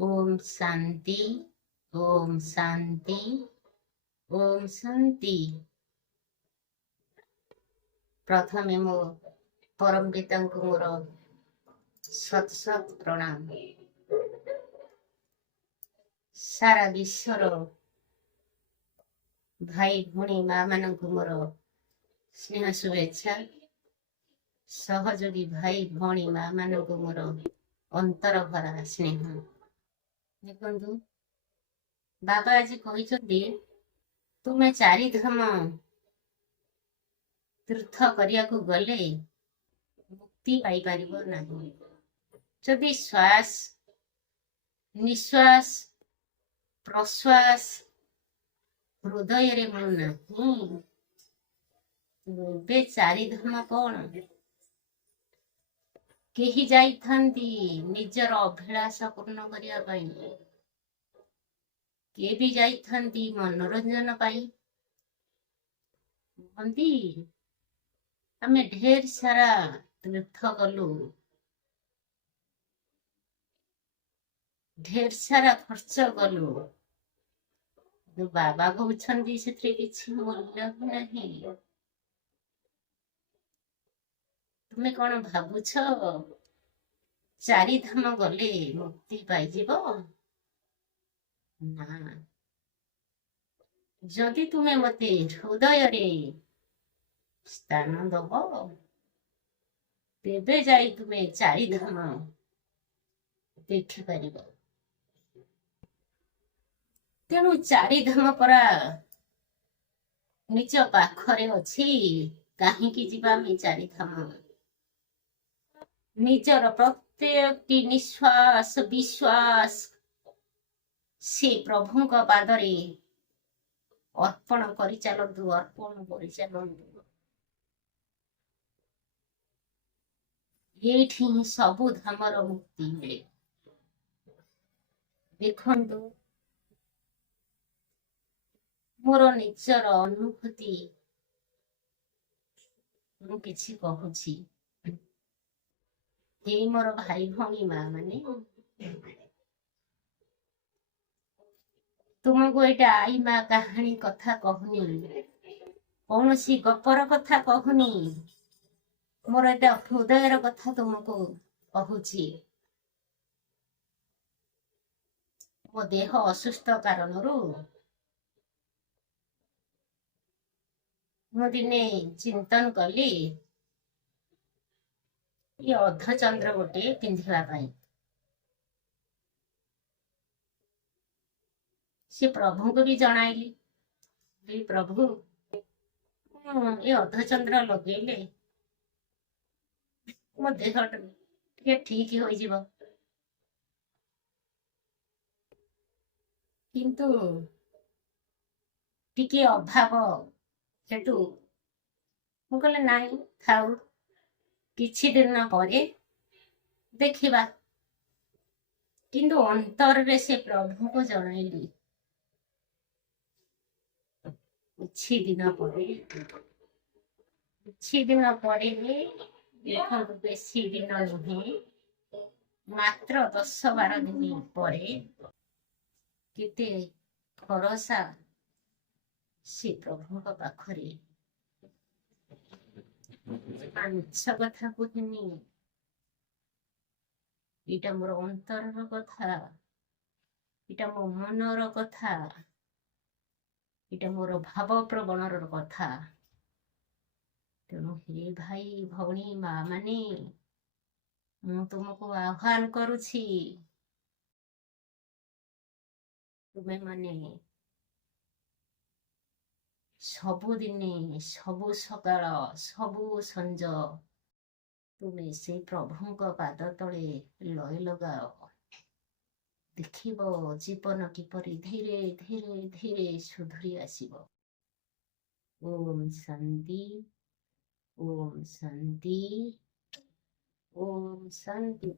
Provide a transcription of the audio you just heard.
ओम शांति। ओम शांति। ओम शांति। प्रथमे मो परम पिता को मोर सत सत प्रणाम। सारा विश्वर भाई भूणी माँ मान को मोर स्नेह शुभेच्छा। सहयोगी भाई भौणी माँ मान को मोर अंतर भरा स्नेह। देखु बाबा आज कहते तुमे चारिधाम तीर्थ करिया को गले मुक्ति पाई परिबो नाही। जदि श्वास निश्वास प्रश्वास हृदय रे मु नाही बे चारिधाम कौन केही जाइथांती निजर अभिलाष पूर्ण करिया पाई के भी जाइथांती मनोरंजन पाई। कहती आमे ढेर सारा तीर्थ गलु ढेर सारा खर्च गलु बाबा कहउछंती सेथरे किछि मूल्य नहीं। तुमे कौन भाबुछ चारिधाम गले मुक्ति पाई जीवो ना। जदि तुमे मते हृदय रे स्थान दब तेबे जाई तुमे चारिधाम देखि परिबो। तेणु चारिधाम परा निज पाखरे अछि काहींकि जीवा में चारिधाम। निजर प्रत्येक निश्वास विश्वास से प्रभु को पादरे अर्पण करि चलतु अर्पण करि चलतु। एठी सबु धामर मुक्ति मिले। देखंतु मोर निजर अनुभूति मु किछि कहूछि। ये मोर भाई भौणी माँ माने तुमको एटा आई माँ कहानी कथा कहूनी कौन सी गपर कथा कहूनी मोर एटा हृदयर कथा तुमको कहूछि। मो देह असुस्थ कारणरू मु दिने चिंतन कली ये अर्धचंद्र गोटे पिंधिबा पाई से प्रभु को भी जणाइली प्रभु ये अर्धचंद्र लगेले मो देह टे ठीक हो जिवो। किंतु टिके अभाव हेतु मु कहले नाई थाउ किछि दिन परे देखिबा। किंतु अंतर रे से प्रभु को जणाइली किछि दिन परे देखो बेसी दिन नुहे मात्र 10-12 दिन परे केते भरोसा से प्रभु को पाखरे पांच कथा कहनी। इटा मोर अंतर कथा इटा मो मनर कथा इटा मोर भाव प्रवणर कथा। तेणु हे भाई भौणी माँ माने मु तुमको आह्वान करुछि तुमे माने सबु दिने सबु सकाळ सबु संज तुमे से प्रभु को पाद तले लय लगाओ। देखिबो जीवन किपरि धीरे धीरे धीरे सुधरी आसीबो। ओम शांति। ओम शांति। ओम शांति।